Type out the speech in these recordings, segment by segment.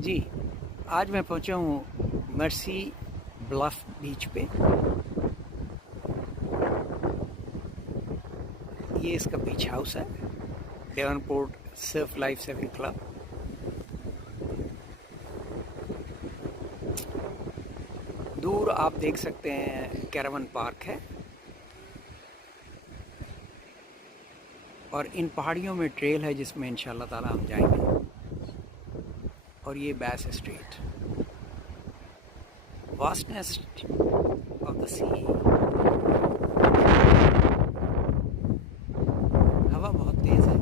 जी, आज मैं पहुंचा हूँ मर्सी ब्लफ बीच पे। ये इसका बीच हाउस है, Davenport Surf life saving club. दूर आप देख सकते हैं कैरावन पार्क है, और इन पहाड़ियों में ट्रेल है जिसमें इंशाल्लाह ताला हम जाएंगे। और ये बैस स्ट्रीट, वास्टनेस ऑफ द सी। हवा बहुत तेज़ है,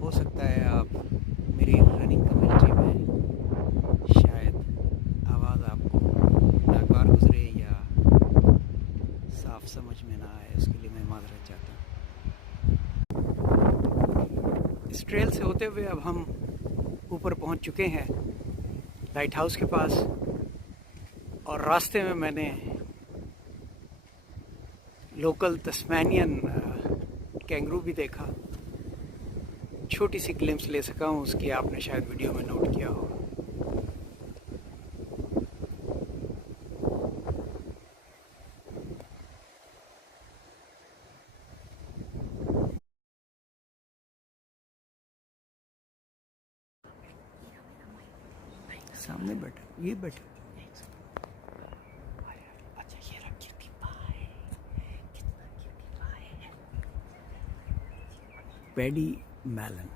हो सकता है आप मेरी रनिंग कम्युनिटी में शायद आवाज़ आपको नागवार गुजरे या साफ समझ में ना आए, उसके लिए मैं माजरत चाहता हूँ। इस ट्रेल से होते हुए अब हम ऊपर पहुंच चुके हैं लाइट हाउस के पास, और रास्ते में मैंने लोकल तस्मानियन कैंगरू भी देखा। छोटी सी ग्लिम्स ले सका हूँ उसकी, आपने शायद वीडियो में नोट किया होगा। सामने बैठा, ये बैठा। अच्छा, ये रहा क्यूटी पाई, कितना क्यूटी पाई है। Pademelon,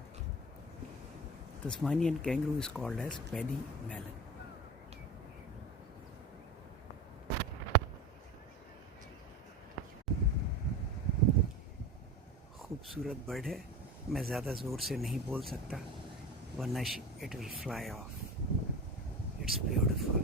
Tasmanian kangaroo is called as pademelon. खूबसूरत बर्ड है, मैं ज़्यादा ज़ोर से नहीं बोल सकता वरना it will fly off. It's beautiful.